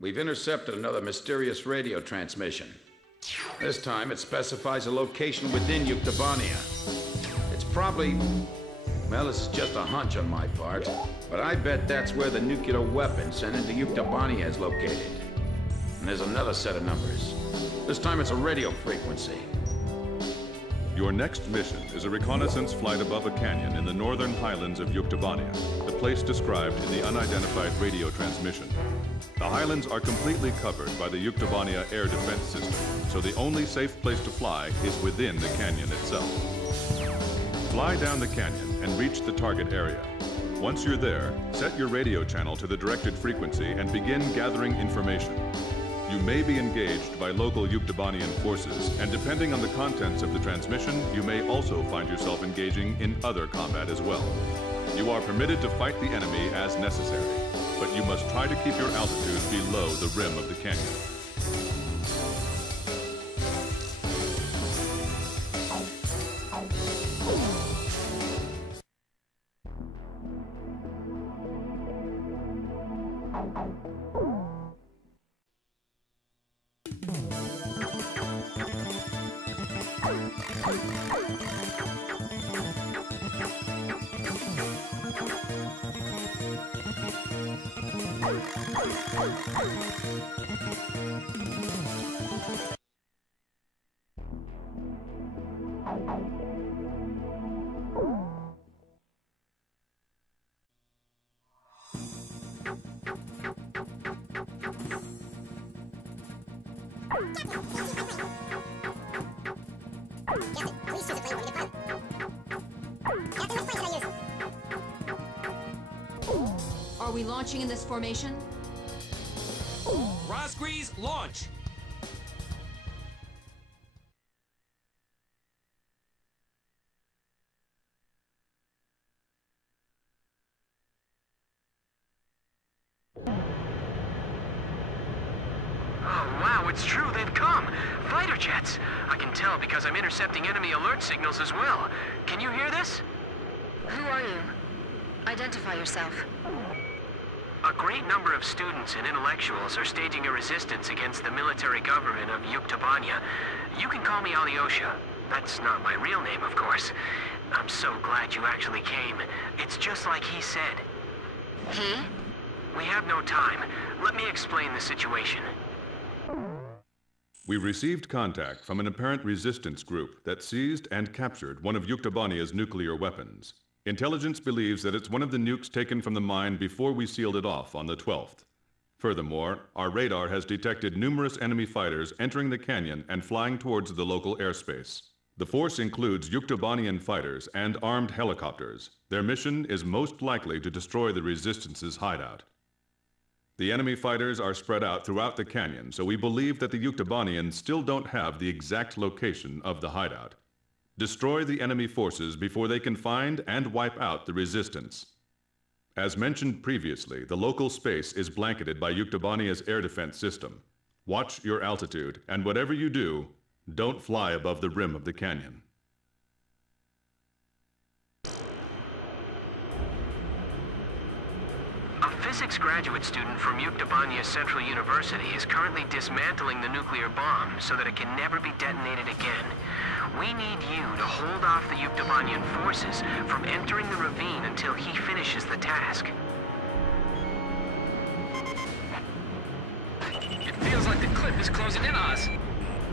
We've intercepted another mysterious radio transmission. This time it specifies a location within Yuktobania. It's probably... well, this is just a hunch on my part, but I bet that's where the nuclear weapon sent into Yuktobania is located. And there's another set of numbers. This time it's a radio frequency. Your next mission is a reconnaissance flight above a canyon in the northern highlands of Yuktobania, the place described in the unidentified radio transmission. The highlands are completely covered by the Yuktobania air defense system, so the only safe place to fly is within the canyon itself. Fly down the canyon and reach the target area. Once you're there, set your radio channel to the directed frequency and begin gathering information. You may be engaged by local Yuktobanian forces, and depending on the contents of the transmission, you may also find yourself engaging in other combat as well. You are permitted to fight the enemy as necessary, but you must try to keep your altitude below the rim of the canyon. Are we launching in this formation? Rosgrees, launch! Wow, it's true, they've come! Fighter jets! I can tell because I'm intercepting enemy alert signals as well. Can you hear this? Who are you? Identify yourself. A great number of students and intellectuals are staging a resistance against the military government of Yuktobania. You can call me Alyosha. That's not my real name, of course. I'm so glad you actually came. It's just like he said. He? We have no time. Let me explain the situation. We received contact from an apparent resistance group that seized and captured one of Yuktobania's nuclear weapons. Intelligence believes that it's one of the nukes taken from the mine before we sealed it off on the 12th. Furthermore, our radar has detected numerous enemy fighters entering the canyon and flying towards the local airspace. The force includes Yuktobanian fighters and armed helicopters. Their mission is most likely to destroy the Resistance's hideout. The enemy fighters are spread out throughout the canyon, so we believe that the Yuktobanians still don't have the exact location of the hideout. Destroy the enemy forces before they can find and wipe out the Resistance. As mentioned previously, the local space is blanketed by Yuktobania's air defense system. Watch your altitude, and whatever you do, don't fly above the rim of the canyon. A physics graduate student from Yuktobania Central University is currently dismantling the nuclear bomb so that it can never be detonated again. We need you to hold off the Yuktobanian forces from entering the ravine until he finishes the task. It feels like the cliff is closing in on us.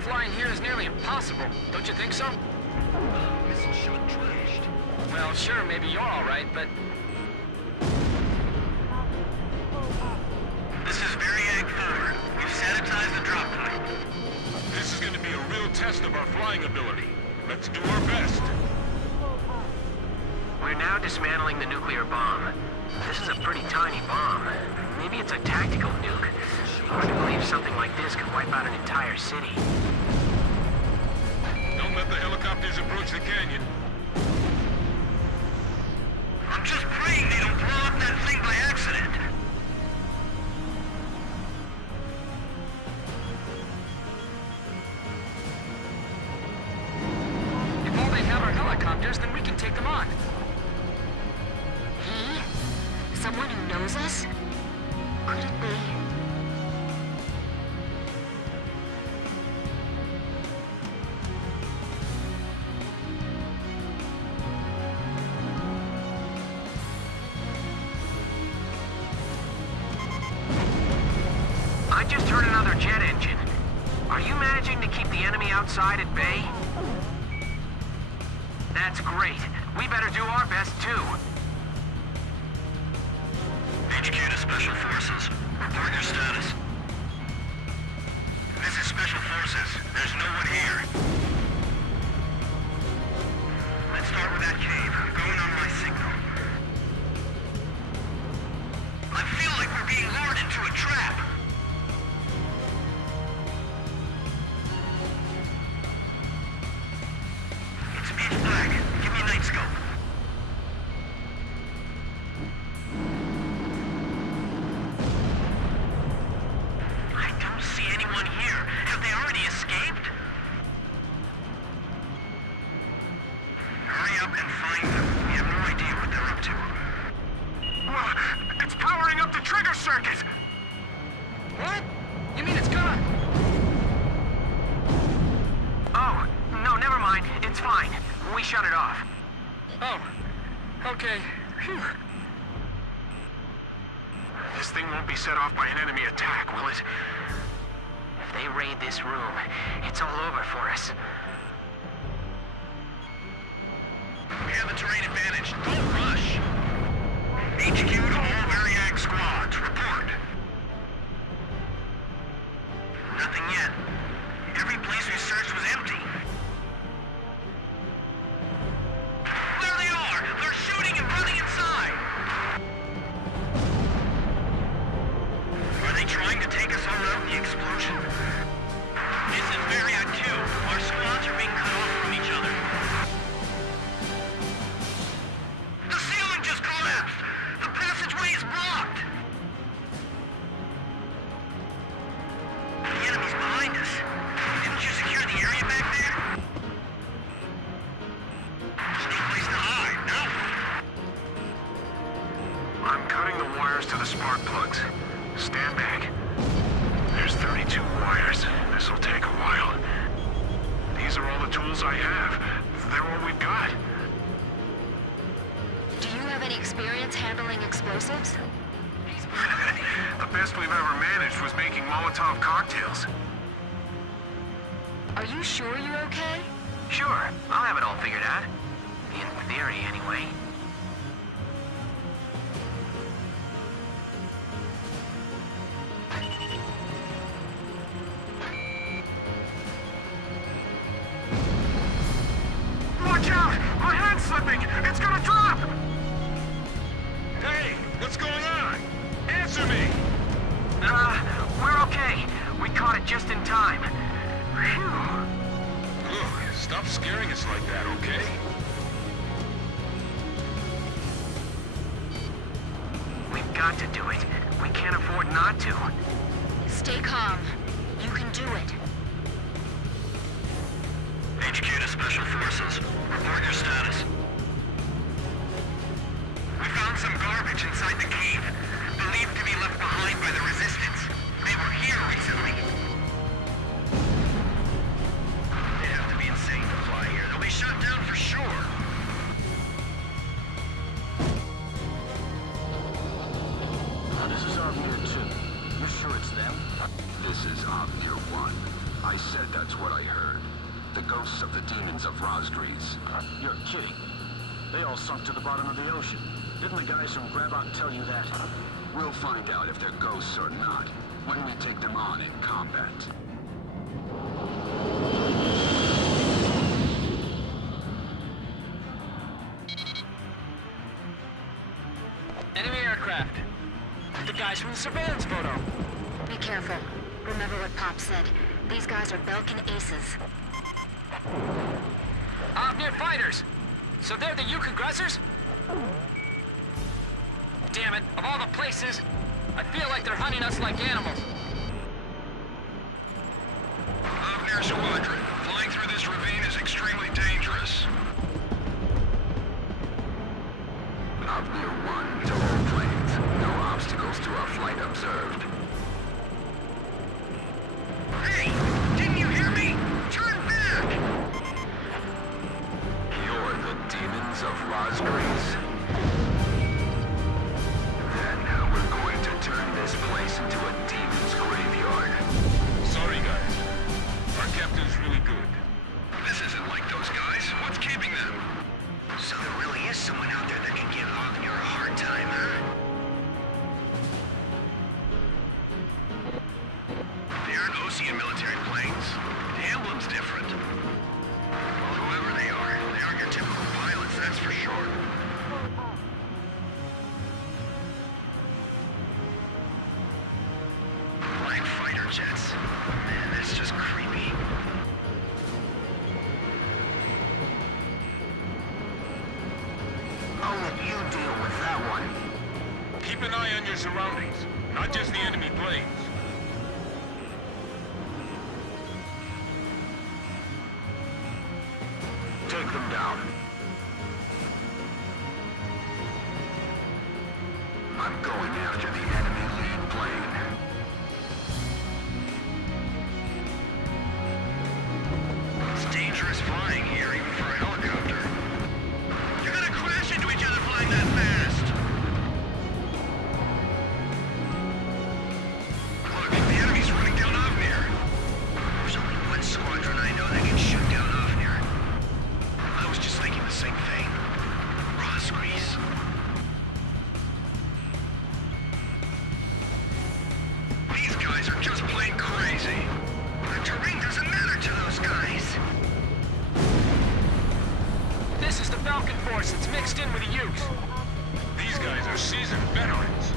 Flying here is nearly impossible, don't you think so? Missile shot trashed. Well, sure, maybe you're all right, but... This is Variag 4. We've sanitized the drop point. This is going to be a real test of our flying ability. Let's do our best. We're now dismantling the nuclear bomb. This is a pretty tiny bomb. Maybe it's a tactical nuke. I believe something like this could wipe out an entire city. Don't let the helicopters approach the canyon. I'm just praying they don't blow up that thing by accident. If all they have are helicopters, then we can take them on. He? Someone who knows us? Could it be? just heard another jet engine. Are you managing to keep the enemy outside at bay? That's great. We better do our best, too. HQ to Special Forces. Report your status. This is Special Forces. There's no one here. Let's start with that cave. I'm going on my signal. I feel like we're being lured into a trap. It's pitch black. Give me a night scope. I don't see anyone here. Have they already escaped? Hurry up and find them. We have no idea what they're up to. It's powering up the trigger circuit! What? You mean it's gone? Oh, no, never mind. It's fine. We shut it off. Oh, okay. Phew. This thing won't be set off by an enemy attack, will it? If they raid this room, it's all over for us. We have a terrain advantage. Don't rush. HQ to all Variag squads. Report. Nothing yet. Every place we searched was empty. There they are! They're shooting and running inside! Are they trying to take us all out in the explosion? This is Variag 2. Our squads are being cut off from each other. The ceiling just collapsed! The passageway is blocked! The enemy's behind us. Didn't you secure the area back there? There's no place to hide, no? I'm cutting the wires to the spark plugs. Stand back. There's 32 wires. This'll take a while. These are all the tools I have. They're all we've got. Do you have any experience handling explosives? The best we've ever managed was making Molotov cocktails. Are you sure you're okay? Sure, I'll have it all figured out. In theory, anyway. Watch out! My hand's slipping! It's gonna drop! Hey, what's going on? Answer me! We're okay. We caught it just in time. Phew. Look, stop scaring us like that, okay? We've got to do it. We can't afford not to. Stay calm. You can do it. HQ to Special Forces. Report your status. We found some garbage inside the cave, believed to be left behind by the Resistance. They were here recently. They have to be insane to fly here. They'll be shot down for sure. This is Avnir 2. You're sure it's them? This is Avnir 1. I said that's what I heard. The ghosts of the demons of Rosgrees. You're kidding. They all sunk to the bottom of the ocean. Didn't the guys from Grabot tell you that? We'll find out if they're ghosts or not when we take them on in combat. Enemy aircraft. The guys from the surveillance photo. Be careful. Remember what Pop said. These guys are Belkin aces. Avnir fighters. So they're the Yuk aggressors? Damn it, of all the places, I feel like they're hunting us like animals. Avnir Squadron. Flying through this ravine is extremely dangerous. Avnir 1 to all planes. No obstacles to our flight observed. Hey! Didn't you hear me? Turn back! You're the demons of Rosgrees? Then we're going to turn this place into a demon's graveyard. really good. This isn't like those guys. What's keeping them? So there really is someone out there that can give Ognier a hard time, huh? They aren't Osean military planes. The emblem's different. Well, whoever they aren't your typical pilots, that's for sure. Flying fighter jets. Man, that's just creepy. I'll let you deal with that one. Keep an eye on your surroundings, not just the enemy planes. Take them down. I'm going after the enemy lead plane. It's dangerous flying here, even for a helicopter. You're gonna crash into each other flying that fast! Look, the enemy's running down Ognier. There's only one squadron I know that can shoot down Ognier. I was just thinking the same thing. Rosgrease. These guys are just plain crazy. The terrain doesn't matter to those guys. This is the Falcon Force that's mixed in with the Ukes. These guys are seasoned veterans.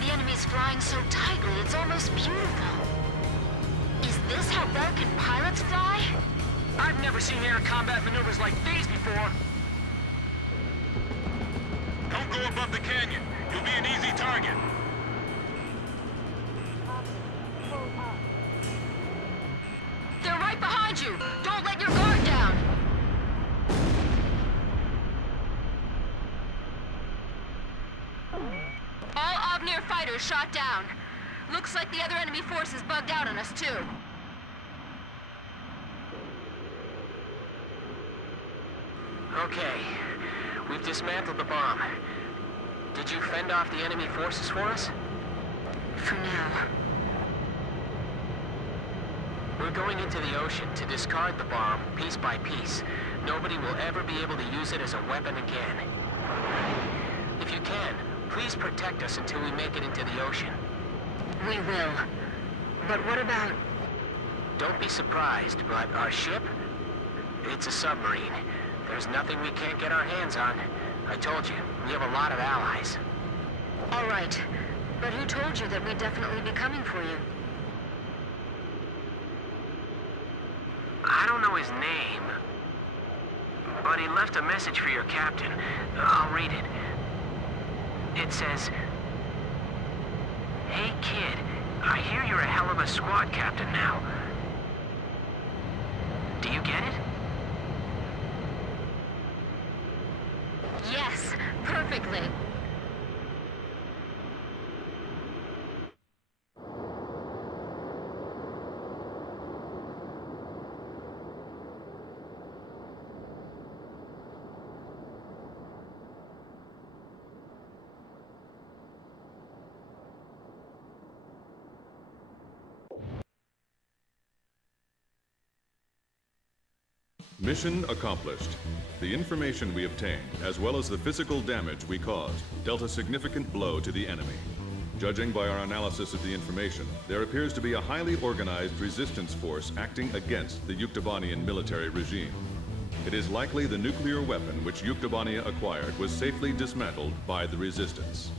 The enemy's flying so tightly, it's almost beautiful. Is this how Falcon pilots fly? I've never seen air combat maneuvers like these before. Don't go above the canyon. You'll be an easy target. They're right behind you! Don't let your guard down! All Ognier fighters shot down. Looks like the other enemy force is bugged out on us, too. Okay. We've dismantled the bomb. Did you fend off the enemy forces for us? For now. We're going into the ocean to discard the bomb piece by piece. Nobody will ever be able to use it as a weapon again. If you can, please protect us until we make it into the ocean. We will. But what about... Don't be surprised, but our ship? It's a submarine. There's nothing we can't get our hands on. I told you, we have a lot of allies. All right. But who told you that we'd definitely be coming for you? I don't know his name, but he left a message for your captain. I'll read it. It says, "Hey kid, I hear you're a hell of a squad captain now. Do you get it?" Yes, perfectly. Mission accomplished. The information we obtained, as well as the physical damage we caused, dealt a significant blow to the enemy. Judging by our analysis of the information, there appears to be a highly organized resistance force acting against the Yuktobanian military regime. It is likely the nuclear weapon which Yuktobania acquired was safely dismantled by the resistance.